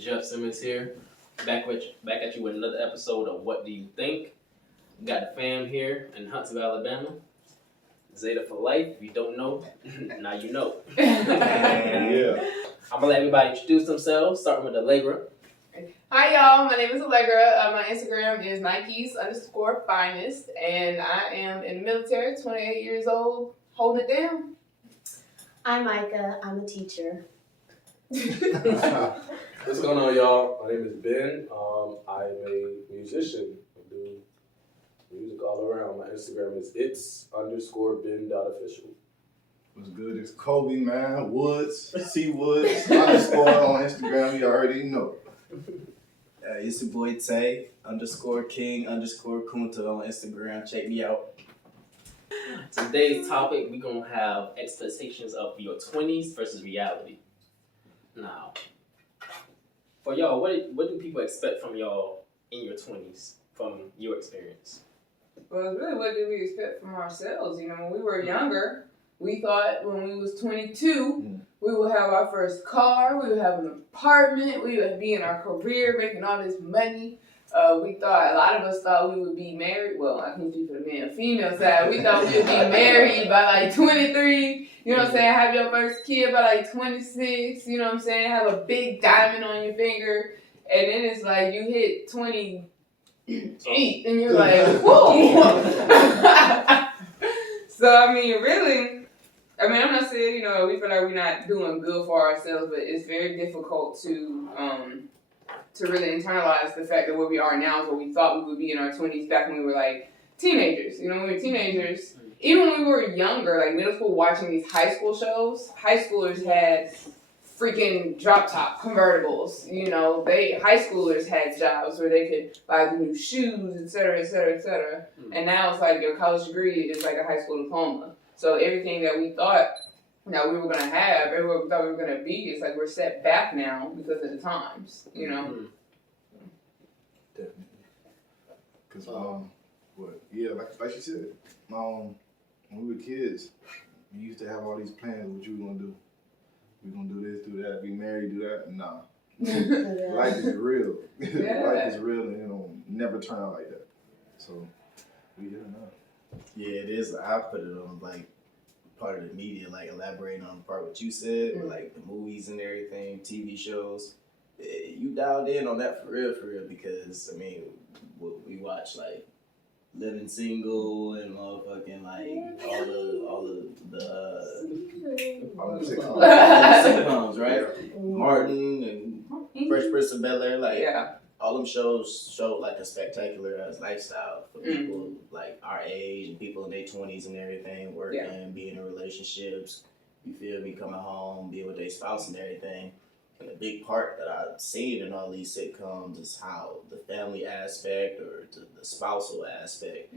Jeff Simmons here, back at you with another episode of What Do You Think? We got the fam here in Huntsville, Alabama. Zeta for life. If you don't know, now you know. Yeah. I'm gonna let everybody introduce themselves, starting with Allegra. Hi y'all, my name is Allegra. My Instagram is Nikes_finest, and I am in the military, 28 years old, holding it down. I'm Micah. I'm a teacher. What's going on, y'all? My name is Ben. I'm a musician. I do music all around. My Instagram is its_ben.official. What's good? It's Kobe, man. Woods, C Woods, _ on Instagram. You already know. It's your boy Tay, _King_Kunta on Instagram. Check me out. Today's topic, we're gonna have expectations of your 20s versus reality. Now, for y'all, what do people expect from y'all in your 20s from your experience? Well, really, what did we expect from ourselves? You know, when we were younger, we thought when we was 22, we would have our first car, we would have an apartment, we would be in our career, making all this money. We thought, a lot of us thought we would be married. Well, I can speak for the male and female side. We thought we would be married by like 23, you know what I'm saying? Have your first kid by like 26, you know what I'm saying? Have a big diamond on your finger. And then it's like you hit 28 and you're like, whoa. So, I mean, really, I'm not saying, you know, we feel like we're not doing good for ourselves, but it's very difficult to really internalize the fact that where we are now is where we thought we would be in our 20s back when we were like teenagers. You know, when we were teenagers, even when we were younger, like middle school, watching these high school shows, high schoolers had freaking drop top convertibles. You know, high schoolers had jobs where they could buy the new shoes, et cetera, et cetera, et cetera. And now it's like your college degree is like a high school diploma. So everything that we thought that we were going to have, everywhere we thought we were going to be, it's like we're set back now because of the times, you know? Mm-hmm. Definitely. Because, like you said, when we were kids, we used to have all these plans of what you were going to do. We're going to do this, do that, be married, do that. Nah. Life is real. Yeah. Life is real and it'll never turn out like that. So, we here now. Yeah, it is. I put it on like part of the media, like elaborating on the part what you said, with, like the movies and everything, TV shows. You dialed in on that for real, because I mean, we watch like Living Single and motherfucking like all the sitcoms, right? Martin and Fresh Prince of Bel-Air, like all them shows show like a spectacular lifestyle for people like our age and people in their 20s and everything, working, being in relationships, you feel me, coming home, being with their spouse and everything. And the big part that I've seen in all these sitcoms is how the family aspect or the spousal aspect,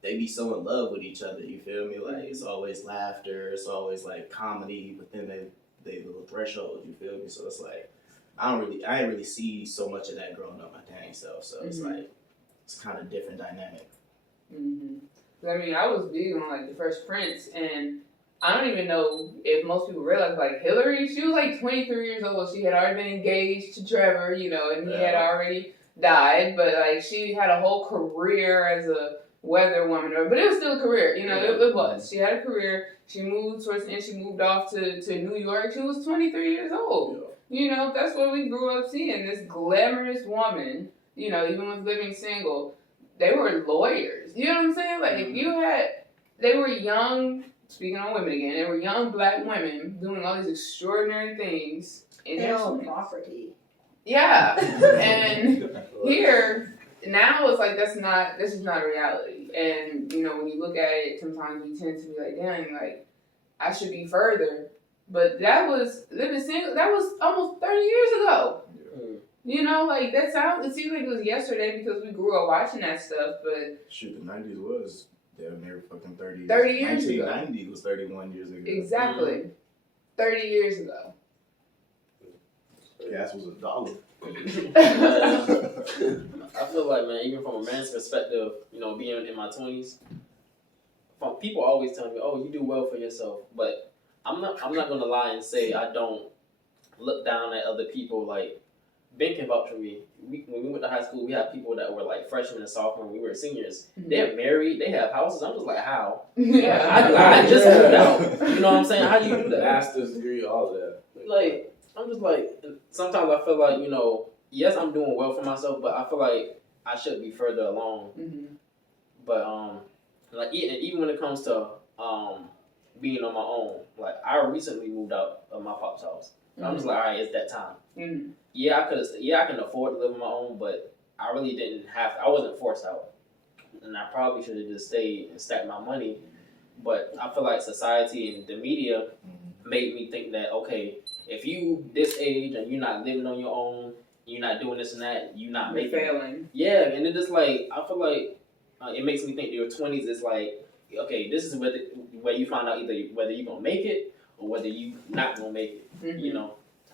they be so in love with each other, you feel me? Like it's always laughter, it's always like comedy, but then they little threshold, you feel me? So it's like, I didn't really see so much of that growing up my dang self. So it's like, it's kind of different dynamic. I mean, I was big on like the Fresh Prince, and I don't even know if most people realize, like Hillary, she was like 23 years old. She had already been engaged to Trevor, you know, and he had already died, but like she had a whole career as a weather woman, but it was still a career, you know, it was. She had a career. She moved towards the end, she moved off to New York. She was 23 years old. You know, that's what we grew up seeing, this glamorous woman, you know, even with living single, they were lawyers. You know what I'm saying? Like, if they were young, speaking on women again, they were young black women doing all these extraordinary things. They own property. Yeah. And here, now it's like, this is not a reality. And, you know, when you look at it, sometimes we tend to be like, dang, like, I should be further. But that was, living single, that was almost 30 years ago. You know, like, it seems like it was yesterday because we grew up watching that stuff, but... Shoot, the 90s was damn near fucking 30 years ago. 1990 was 31 years ago. Exactly. 30 years ago. Gas was $1. I feel like, man, even from a man's perspective, you know, being in my 20s, people always tell me, oh, you do well for yourself, but I'm not gonna lie and say I don't look down at other people like Ben can vouch for me. When we went to high school, we had people that were like freshmen and sophomore. We were seniors. Mhm. They're married. They have houses. I'm just like, how? Yeah. I just moved out. You know what I'm saying? How do you do that? Master's degree, all of that. Like, I'm just like, sometimes I feel like, yes, I'm doing well for myself, but I feel like I should be further along. Mhm. But like even when it comes to being on my own, like I recently moved out of my pop's house. I'm just like, all right, it's that time. Mhm. Yeah, I can afford to live on my own, but I really didn't have to. I wasn't forced out, and I probably should have just stayed and stacked my money. But I feel like society and the media made me think that, okay, if you this age and you're not living on your own, you're not doing this and that, you're not You're making it. failing. Yeah, and it just like, I feel like it makes me think your 20s is like, okay, this is where you find out either whether you're gonna make it or whether you not gonna make it. Mhm.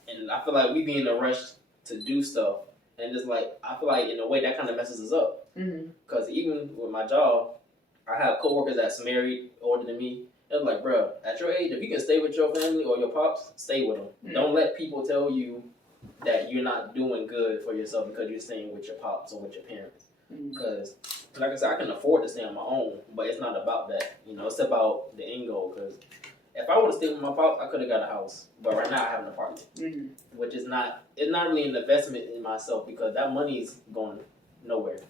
And I feel like we be in a rush to do stuff, and just like I feel like in a way that kind of messes us up. Mhm. Cause even with my job, I have coworkers that's married older than me. They're like, bruh, at your age, if you can stay with your family or your pops, stay with them. Mhm. Don't let people tell you that you're not doing good for yourself because you're staying with your pops or with your parents. Mhm. Because, like I said, I can afford to stay on my own, but it's not about that. It's about the end goal. Because if I would have stayed with my pops, I could have got a house. But right now, I have an apartment, Mhm. which is not. It's not really an investment in myself because that money is going nowhere.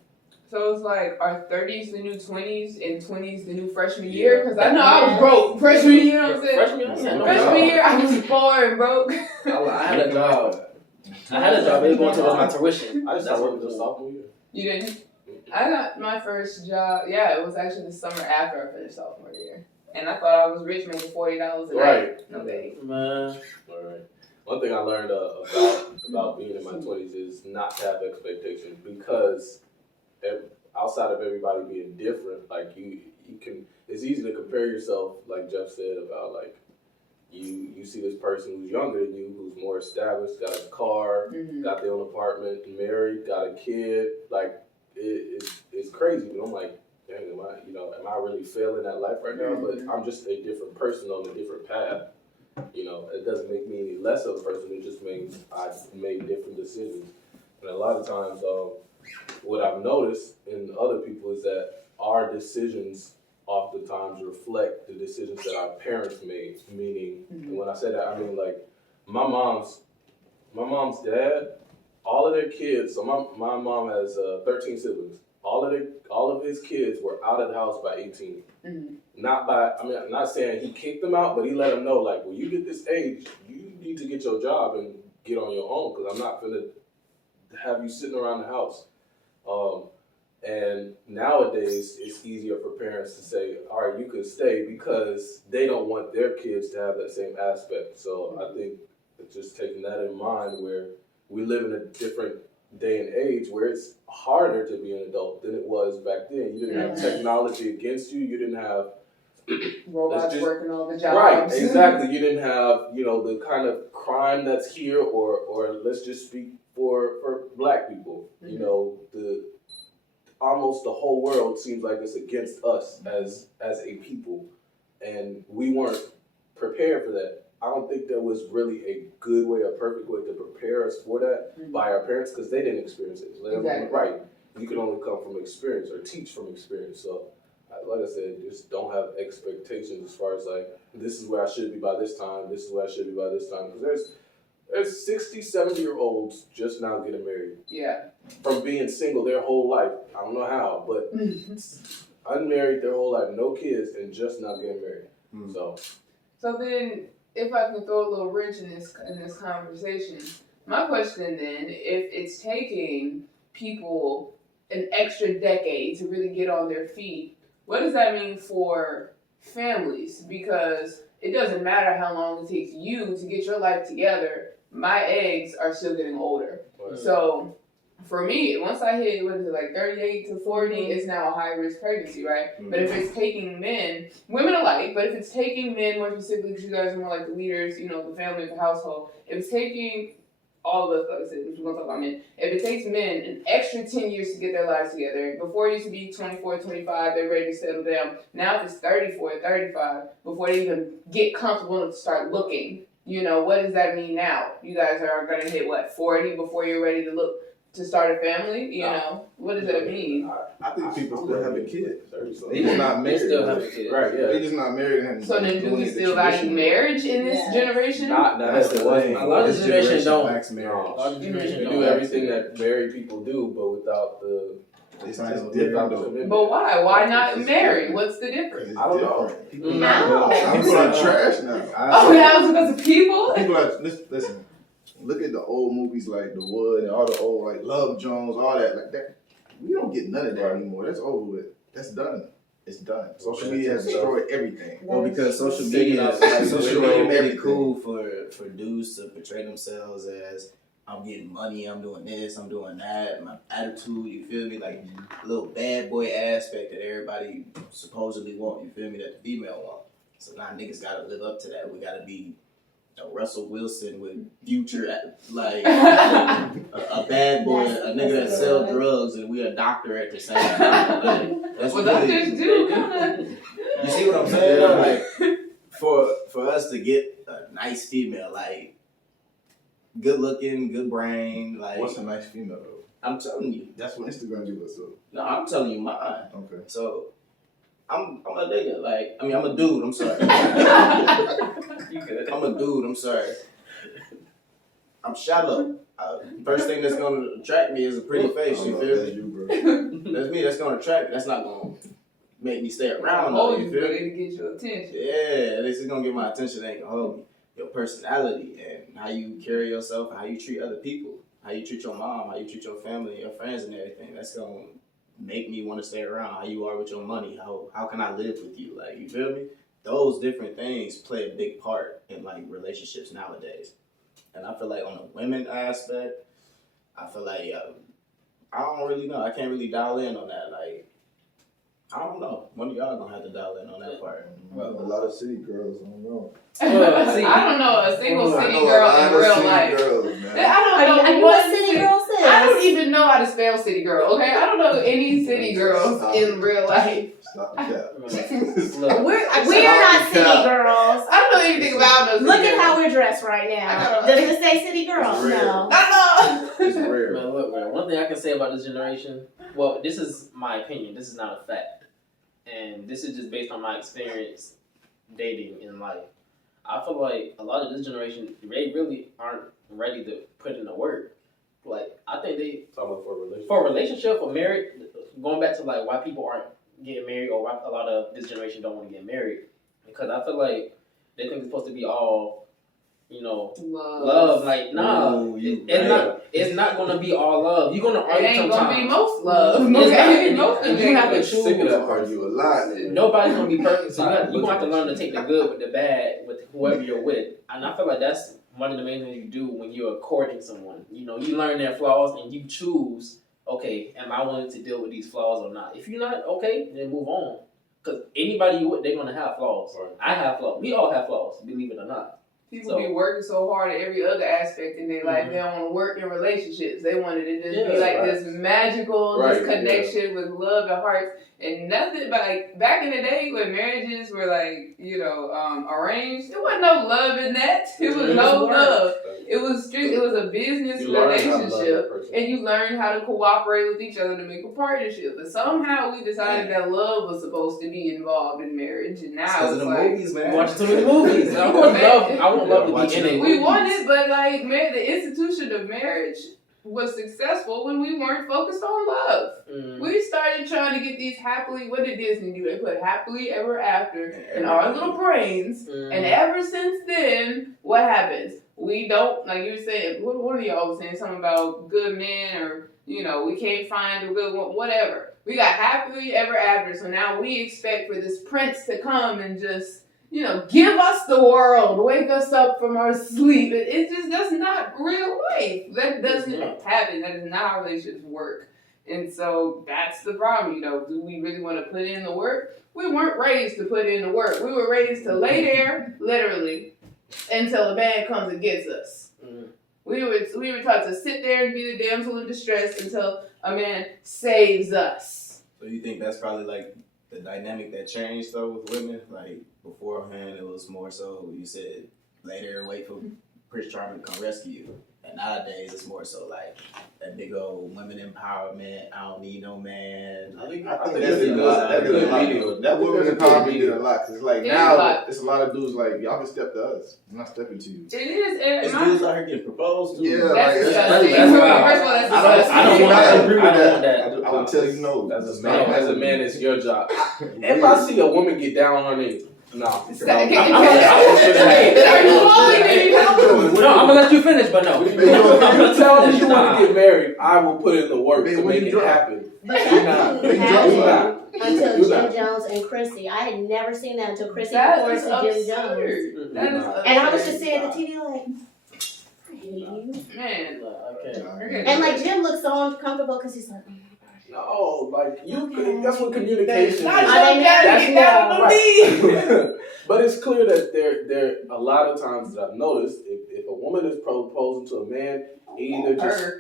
So it's like, are 30s the new 20s and 20s the new freshman Yeah. year? Because I know I was broke freshman year, you know what I'm saying? Freshman year, I had no Freshman job. year, I was poor and broke. I had a job. I had a job. It was going towards my tuition. I just That's started what working the sophomore year. You didn't? I got my first job, it was actually the summer after I finished sophomore year. And I thought I was rich, making $40 a day. Right. No day. Man. All right. One thing I learned about being in my 20s is not to have expectations because outside of everybody being different, like you can, it's easy to compare yourself, like Jeff said, about like you see this person who's younger than you, who's more established, got a car, Mhm. got their own apartment, married, got a kid, like it's crazy. But I'm like, dang, am I really failing that life right now? But I'm just a different person on a different path. It doesn't make me any less of a person. It just means I made different decisions. And a lot of times, what I've noticed in other people is that our decisions oftentimes reflect the decisions that our parents made. Meaning, and when I say that, I mean like my mom's dad. All of their kids. So my mom has 13 siblings. All of his kids were out of the house by 18. Mhm. I'm not saying he kicked them out, but he let them know, like, when you get this age, you need to get your job and get on your own, because I'm not going to have you sitting around the house. And nowadays, it's easier for parents to say, all right, you can stay, because they don't want their kids to have that same aspect. So I think it's just taking that in mind, where we live in a different day and age where it's harder to be an adult than it was back then. You didn't have technology against you. You didn't have robots working all the jobs. Right, exactly. You didn't have, the kind of crime that's here, or let's just speak for black people. Almost the whole world seems like it's against us as a people, and we weren't prepared for that. I don't think there was really a good way, a perfect way to prepare us for that by our parents, because they didn't experience it. Exactly. Right. You can only come from experience or teach from experience. So, like I said, just don't have expectations as far as like, this is where I should be by this time, this is where I should be by this time. Because there's 60, 70-year-olds just now getting married. Yeah. From being single their whole life. I don't know how, but unmarried their whole life, no kids, and just now getting married. So then, if I can throw a little wrench in this conversation, my question then, if it's taking people an extra decade to really get on their feet, what does that mean for families? Because it doesn't matter how long it takes you to get your life together, my eggs are still getting older. Right. So for me, once I hit, 38 to 40, it's now a high-risk pregnancy, right? Mm-hmm. But if it's taking men, women alike, but if it's taking men more specifically, because you guys are more like the leaders, the family of the household, if it's taking all of us, like I said, we're going to talk about men, if it takes men an extra 10 years to get their lives together, before it used to be 24, 25, they're ready to settle down. Now if it's 34, 35, before they even get comfortable enough to start looking, You know, what does that mean now? You guys are gonna hit what, 40 before you're ready to look to start a family? You know, what does that mean? I think people still having kids. 30 something. They just not married. Still having kids. Right, yeah. They just not married and So then, do we still value marriage in this Yes. generation? That's the thing. A lot of This generation don't. lacks marriage. A lot of generation They don't. do everything that married people do, but without the. It's Right. just without different the though. commitment. But why? Why not It's marry? different. What's the difference? I don't know. People No. People are trash now. Oh, that was because of people? People are listen. Look at the old movies like The Wood and all the old like Love Jones, all that like that. We don't get none of that anymore. That's over with. That's done. It's done. Social media has destroyed everything. Well, because social Taking media, out like social women media and made it everything. cool for dudes to portray themselves as I'm getting money, I'm doing this, I'm doing that, my attitude, you feel me? Like a little bad boy aspect that everybody supposedly want, you feel me? That the female want. So now niggas gotta live up to that. We gotta be Russell Wilson with Future, like a bad boy, a nigga that sell drugs, and we a doctor at the same time. Like, that's Well, really, doctors do kind of. you see what I'm saying? Like, for us to get a nice female, like good looking, good brain, like What's a nice female though? I'm telling you. That's what Instagram give us. So No, I'm telling you mine. okay. So I'm a nigga. Like, I mean, I'm a dude. I'm sorry. You good. I'm a dude. I'm sorry. I'm shallow. First thing that's gonna attract me is a pretty face. You feel That's me? you, bro. That's me. That's gonna attract me. That's not gonna make me stay around. Oh, Though, you you feel ready me? to get your attention. Yeah, this is gonna get my attention. It ain't gonna hold me. Your personality and how you carry yourself, and how you treat other people, how you treat your mom, how you treat your family and your friends and everything. That's gonna make me want to stay around. How you are with your money. How can I live with you? Like, you feel me? Those different things play a big part in like relationships nowadays. And I feel like on the women aspect, I feel like I don't really know. I can't really dial in on that. Like, I don't know. One of y'all gonna have to dial in on that part. A lot of city girls, I don't know. Well, see, I don't know a single I city know a girl lot in of real city life. girls, I man. don't know Are you one a city girl, sis? I don't even know how to spell city girl, okay? I don't know any city girls in real life. Stop the cap. look, We're not city girls. I don't know anything about those. Look at how we're dressed right I now. know. Does it say city girl? It's rare. No. I It's know. rare. man, look, man. One thing I can say about this generation, well, this is my opinion. This is not a fact, and this is just based on my experience dating in life. I feel like a lot of this generation, they really aren't ready to put in the work. Like, I think they Talking about for a relationship. for a relationship or married, going back to like why people aren't getting married or why a lot of this generation don't want to get married, because I feel like they think it's supposed to be all, you know, love. Like, nah, Ooh, you it's right. not. It's not gonna be all love. You're gonna It argue ain't gonna be sometimes. most love. It's Okay, not. most of You have to them. choose. Sick of that argue a lot. Nobody's gonna be perfect, so you're gonna have to learn to take the good with the bad with whoever you're with. And I feel like that's one of the main things you do when you're courting someone. You know, you learn their flaws and you choose. Okay, am I willing to deal with these flaws or not? If you're not, okay, then move on. Because anybody you with, they're gonna have flaws. Right. I have flaws. We all have flaws, believe it or not. People be working so hard at every other aspect in their life. They don't want to work in relationships. They wanted to just be like this magical, this connection with love and hearts, and nothing. But like back in the day when marriages were like, you know, arranged, there wasn't no love in that. It was no love. It was strict. It was a business relationship, and you learned how to cooperate with each other to make a partnership. But somehow we decided that love was supposed to be involved in marriage, and now Because of it's the like movies, man. We watch too many movies. And of course, I want love to be in it. we wanted, but like the institution of marriage was successful when we weren't focused on love. We started trying to get these happily. What did Disney do? They put happily ever after in our little brains, and ever since then, what happens? We don't, like you were saying, one of y'all was saying something about good men, or, you know, we can't find a good one, whatever. We got happily ever after, so now we expect for this prince to come and just, you know, give us the world, wake us up from our sleep. That's not real life. That doesn't happen. That is not how relationships work. And so that's the problem, you know. Do we really want to put in the work? We weren't raised to put in the work. We were raised to lay there, literally, until the man comes and gets us. We were taught to sit there and be the damsel in distress until a man saves us. So you think that's probably like the dynamic that changed though with women? Like beforehand, it was more so you said lay there and wait for Prince Charming to come rescue you. And nowadays, it's more so like that big old women empowerment. I don't need no man. I think that that's did a lot. That did a lot. That women empowerment did a lot. Cause like now, it's a lot of dudes like y'all can step to us. I'm not stepping to you. It is. It's dudes out here getting proposed to. Yeah, That's like disgusting. wild. First of all, that's I don't disgusting. want that. agree with I don't that. want that. I would tell you no. As a man, it's your job. If I see a woman get down on her knees, no. Are you No, I'm gonna let you finish, but no. If you tell me you Nah. want to get married, I will put in the work Man, to when make you it drop? happen. But You that not. didn't You happen not. until You Jim not. Jones and Chrissy. I had never seen that until Chrissy That proposed is to Jim Jones. absurd. That is Nah. And I was absurd. just sitting at the TV like, I hate you. Man. Okay. And like Jim looked so uncomfortable because he's like, No, like that's what communication is. Not Are your they daddy, married? get down on the knee. But it's clear that there a lot of times that I've noticed if a woman is proposing to a man, he either just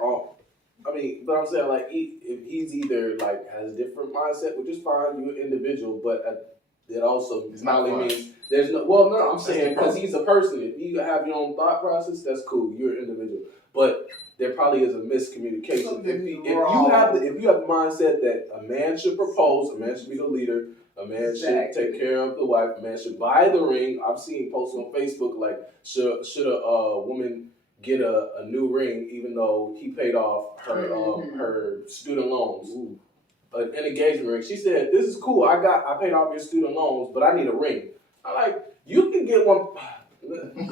but I'm saying like if he's either like has a different mindset, which is fine, you're an individual, but it also It's not probably fun. means there's no. I'm That's saying the because he's a person. If you have your own thought process, that's cool. You're an individual, but there probably is a miscommunication. Something's If you wrong. have the mindset that a man should propose, a man should be the leader, a man should take care of the wife, a man should buy the ring. I've seen posts on Facebook like should a woman get a new ring even though he paid off her her student loans. An engagement ring. She said, "This is cool. I paid off your student loans, but I need a ring." I'm like, you can get one.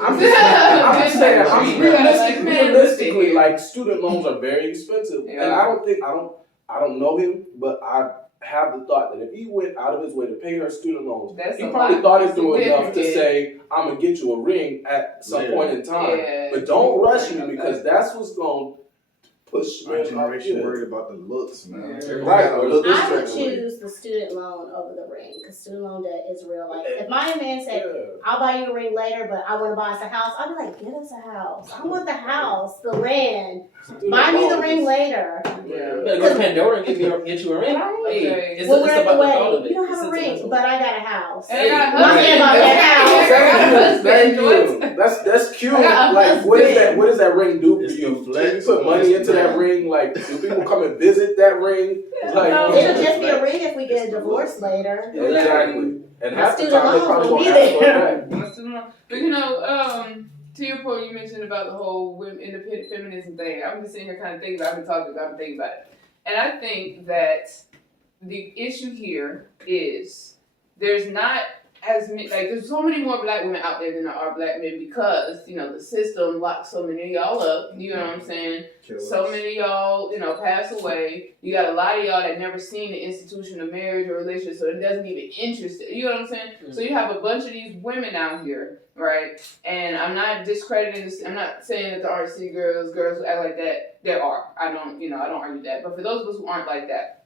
I'm just saying. Realistically, like student loans are very expensive, and I don't know him, but I have the thought that if he went out of his way to pay her student loans, he probably thought it through enough to say, "I'm gonna get you a ring at some point in time." Yeah. But don't rush me because that's what's gonna push Our men generation up. worried about the looks, man. Yeah. Right. Or look this I would certain way. choose the student loan over the ring because student loan debt is real. Like if my man said, Yeah. I'll buy you a ring later, but I want to buy us a house, I'd be like, get us a house. I want the house, the land. Buy me the ring later. Yeah. You better go to Pandora and get you a ring. Hey, it's, Well, it's we're at about the the thought of wedding. it. You don't have It's a ring, sentimental. but I got a house. And I got a My man about that husband. Thank you. That's cute. I got a Like what does that ring do for It's you? the flex Do you put on money into that Instagram. ring? Like do people come and visit that ring? Like No. It'll just be a ring if we get a divorce later. exactly. And My half the student time they loans probably will won't be ask for there. it back. But you know, to your point, you mentioned about the whole women independent feminism thing. I'm just sitting here kind of thinking about it. I've been thinking about it. And I think that the issue here is there's not as many, like there's so many more black women out there than there are black men because, you know, the system locks so many of y'all up, you know what I'm saying? So many of y'all, you know, pass away. You got a lot of y'all that never seen the institution of marriage or relationship, so it doesn't even interest it. You know what I'm saying? Mm-hmm. So you have a bunch of these women out here, right? And I'm not discrediting this. I'm not saying that there aren't city girls who act like that. There are. I don't argue that. But for those of us who aren't like that,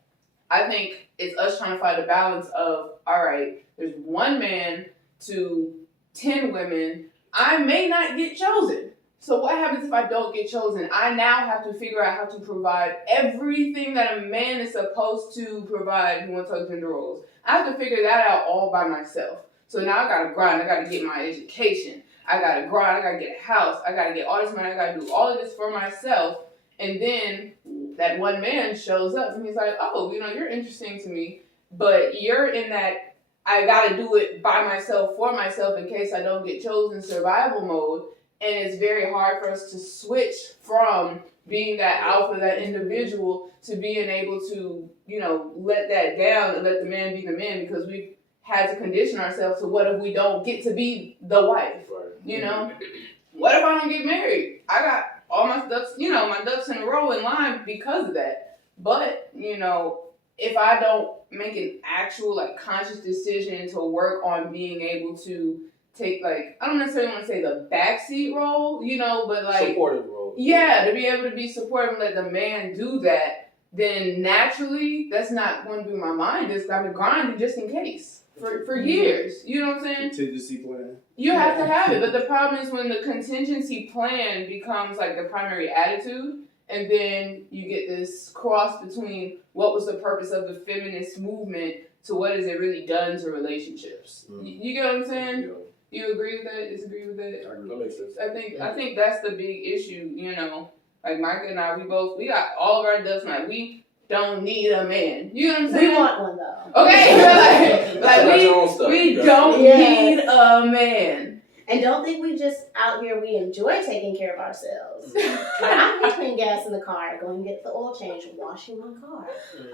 I think it's us trying to find a balance of, all right, there's one man to 10 women. I may not get chosen. So what happens if I don't get chosen? I now have to figure out how to provide everything that a man is supposed to provide who wants to gender roles. I have to figure that out all by myself. So now I gotta grind. I gotta get my education. I gotta grind. I gotta get a house. I gotta get all this money. I gotta do all of this for myself. And then that one man shows up and he's like, oh, you know, you're interesting to me, but you're in that I gotta do it by myself, for myself, in case I don't get chosen survival mode. And it's very hard for us to switch from being that alpha, that individual, to being able to, you know, let that down and let the man be the man because we've had to condition ourselves to what if we don't get to be the wife, you know? What if I don't get married? I got all my ducks, you know, my ducks in a row in line because of that. But, you know, if I don't make an actual, like, conscious decision to work on being able to take, like, I don't necessarily want to say the backseat role, you know, but like supportive role. Yeah, to be able to be supportive and let the man do that, then naturally that's not going to be my mind. It's got to grind just in case for years. You know what I'm saying? Contingency plan. You have to have it, but the problem is when the contingency plan becomes like the primary attitude, and then you get this cross between what was the purpose of the feminist movement to what has it really done to relationships. You get what I'm saying? Do you agree with that? Disagree with that? That makes sense. I think that's the big issue. You know, like Micah and I, we got all of our ducks right. We don't need a man. You know what I'm saying? We want one though. Okay, we don't need a man. And don't think we just out here, we enjoy taking care of ourselves. I hate putting gas in the car, going to get the oil change, washing my car.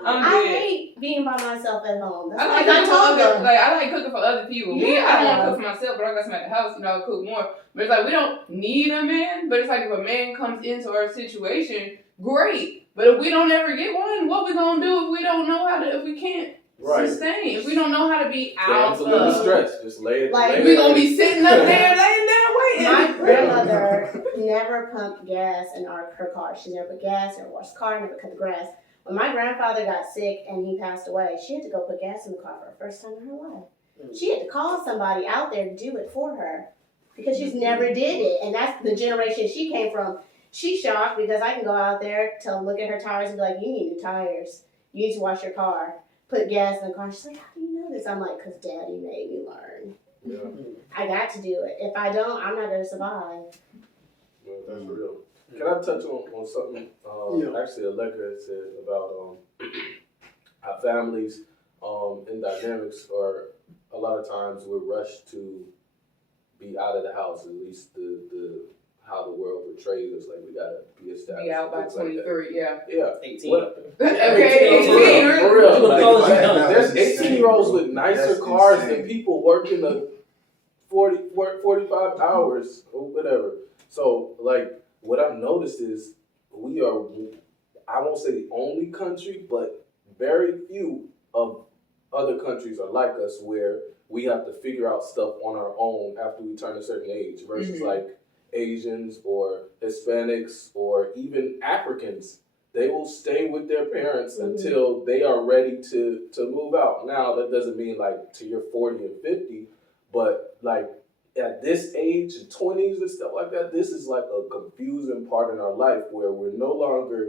I hate being by myself at home. That's I like cooking for other people. Yeah. I don't want to cook for myself, but I got some at the house, you know, I'll cook more. But it's like, we don't need a man, but it's like if a man comes into our situation, great. But if we don't ever get one, what we gonna do if we don't know how to, if we can't sustain, if we don't know how to be out of stress, just lay it. Like, we gonna be sitting up there, laying down waiting. My grandmother never pumped gas in her car. She never put gas, never washed the car, never cut the grass. When my grandfather got sick and he passed away, she had to go put gas in the car for the first time in her life. She had to call somebody out there to do it for her because she's never did it. And that's the generation she came from. She's shocked because I can go out there to look at her tires and be like, you need new tires. You need to wash your car. Put gas in the car. She's like, how do you know this? I'm like, because Daddy made me learn. Yeah. I got to do it. If I don't, I'm not going to survive. Yeah, that's real. Can I touch on something? Actually, Allegra said about how families and dynamics are a lot of times we're rushed to be out of the house. At least the how the world portrays us, like we gotta be established. Be out by 23, yeah. 18. Okay, 18. For real. Like, there's 18-year-olds with nicer cars than people working 45 hours or whatever. So, like, what I've noticed is we are, I won't say the only country, but very few of other countries are like us where we have to figure out stuff on our own after we turn a certain age versus like Asians or Hispanics or even Africans. They will stay with their parents until they are ready to move out. Now, that doesn't mean like till you're 40 and 50, but like at this age, 20s and stuff like that, this is like a confusing part in our life where we're no longer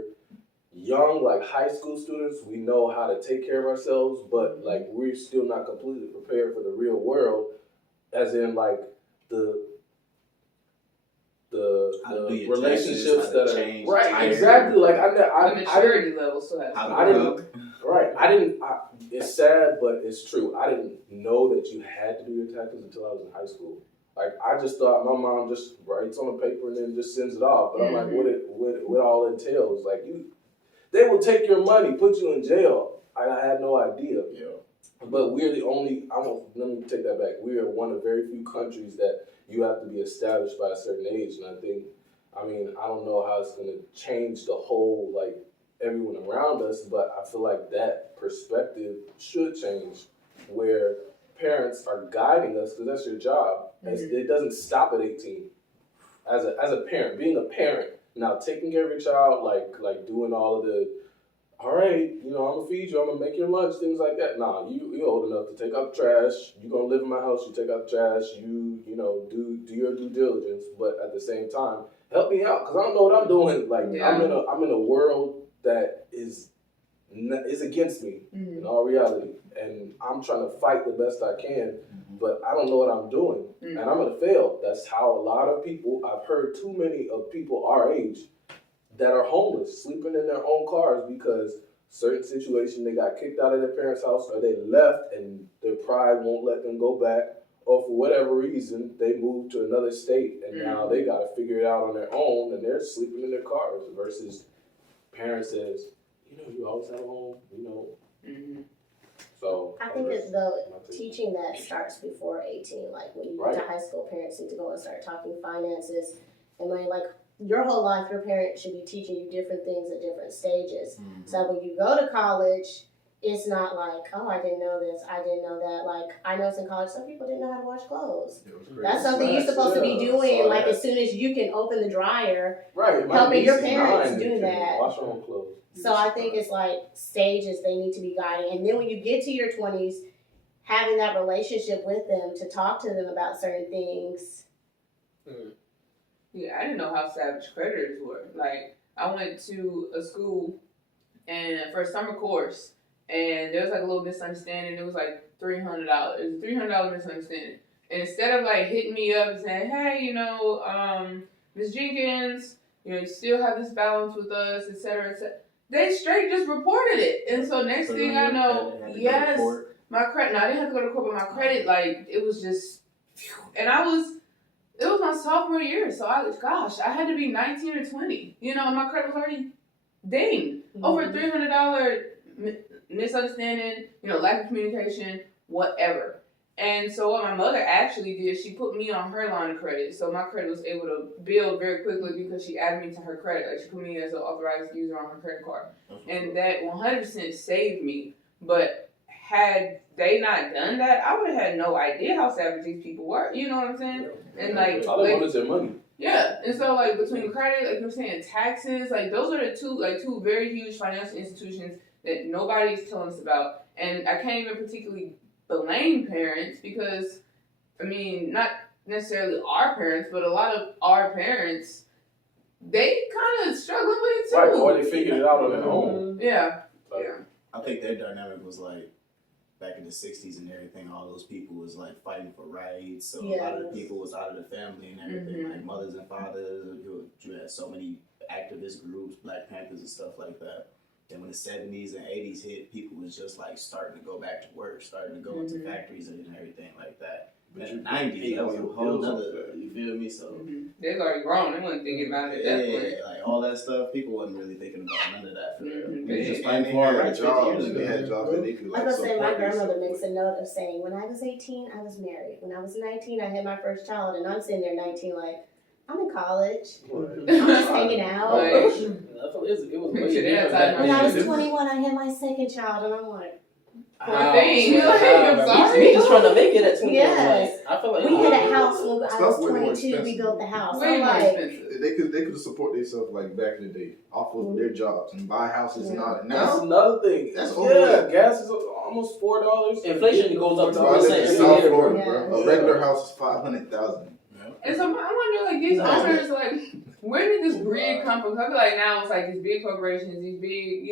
young, like high school students. We know how to take care of ourselves, but like we're still not completely prepared for the real world, as in like the relationships that are right, exactly. Like the maturity level, so it's sad, but it's true. I didn't know that you had to do your taxes until I was in high school. Like I just thought my mom just writes on a paper and then just sends it off. But I'm like, what all entails? Like they will take your money, put you in jail. I had no idea. Yeah. But we're the only. Let me take that back. We are one of very few countries that you have to be established by a certain age, and I don't know how it's going to change the whole, like, everyone around us, but I feel like that perspective should change, where parents are guiding us, because that's your job. It doesn't stop at 18. As a parent, being a parent, now taking care of your child, like doing all of the, all right, I'm going to feed you, I'm going to make your lunch, things like that. Nah, you're old enough to take out the trash. You're going to live in my house, you take out the trash, you do your due diligence, but at the same time, help me out, because I don't know what I'm doing. Like, I'm in a world that is against me in all reality, and I'm trying to fight the best I can, but I don't know what I'm doing, and I'm going to fail. That's how a lot of people, I've heard too many of people our age that are homeless, sleeping in their own cars because certain situation, they got kicked out of their parents' house or they left and their pride won't let them go back, or for whatever reason, they moved to another state and now they got to figure it out on their own and they're sleeping in their cars versus parents says, you always have a home, So I think it's teaching that starts before 18. Like when you get to high school, parents need to go and start talking finances and money. Like your whole life, your parents should be teaching you different things at different stages. So when you go to college, it's not like, oh, I didn't know this, I didn't know that. Like, I know in college, some people didn't know how to wash clothes. That's something you're supposed to be doing, like, as soon as you can open the dryer, helping your parents do that. Wash your own clothes. So I think it's like stages they need to be guiding. And then when you get to your 20s, having that relationship with them to talk to them about certain things. Yeah, I didn't know how savage predators were. Like, I went to a school and for a summer course, and there was like a little misunderstanding. It was like $300. It was a $300 misunderstanding. And instead of like hitting me up and saying, hey, Ms. Jenkins, you still have this balance with us, et cetera, they straight just reported it. And so next thing I know, yes, my credit, no, I didn't have to go to court, but my credit, like, it was just, and it was my sophomore year, so I had to be 19 or 20. My credit was already dinged. Over $300 misunderstanding, lack of communication, whatever. And so what my mother actually did, she put me on her line of credit. So my credit was able to build very quickly because she added me to her credit. Like, she put me as an authorized user on her credit card. And that 100% saved me. But had they not done that, I would have had no idea how savage these people were. You know what I'm saying? And like, all they want is their money. Yeah, and so like between credit, like you were saying, taxes, like those are the two very huge financial institutions that nobody's telling us about. And I can't even particularly blame parents because, not necessarily our parents, but a lot of our parents, they kind of struggling with it too. Right, or they figured it out on their own. Yeah. I think their dynamic was like back in the 60s and everything, all those people was like fighting for rights. So a lot of the people was out of the family and everything, like mothers and fathers. You had so many activist groups, Black Panthers and stuff like that. And when the 70s and 80s hit, people was just like starting to go back to work, starting to go into factories and everything like that. But in the 90s, that was a whole other, you feel me? So they was already grown. They wasn't thinking about it at that point. Like all that stuff, people wasn't really thinking about none of that for real. They just fighting for rights 50 years ago. They had jobs that they could like support. My grandmother makes a note of saying, when I was 18, I was married. When I was 19, I had my first child. And I'm sitting there 19 like, I'm in college. I'm just hanging out. It was way different. When I was 21, I had my second child. And I'm like, poor thing. I'm sorry. Me just trying to make it at 21. Yes. Like, I feel like we had a house when I was way more 22. We expensive. built the house. Way I'm more like, expensive. They could support themselves like back in the day off of their jobs and buy houses and all that. That's Now another thing. That's gas is almost $4. Inflation goes up I live in 2% South every year. Florida, Yeah. bro. A regular house is $500,000. And so I wonder, like, these owners, like, where did this greed come from? 'Cause I feel like now it's like these big corporations, these big,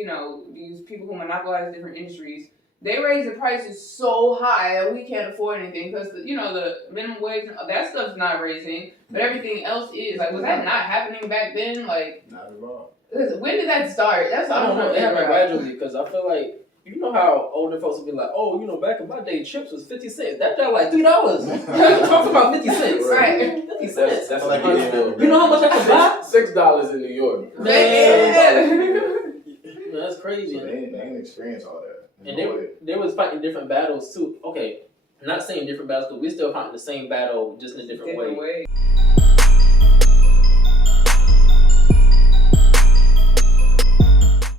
these people who monopolize different industries. They raise the prices so high that we can't afford anything because, the minimum wage, that stuff's not raising, but everything else is. Like, was that not happening back then? Like, not at all. when did that start? That's what I I'm don't know. trying It to happened figure out. gradually because I feel like how older folks will be like, back in my day, chips was 50 cents. That got like $3. Talk about 50 cents, Right. 50 cents. That's like you know how much I could buy? $6 in New York. Man, that's crazy. So they ain't experience all that. And they was fighting different battles too. Okay, I'm not saying different battles because we're still fighting the same battle just in a different way.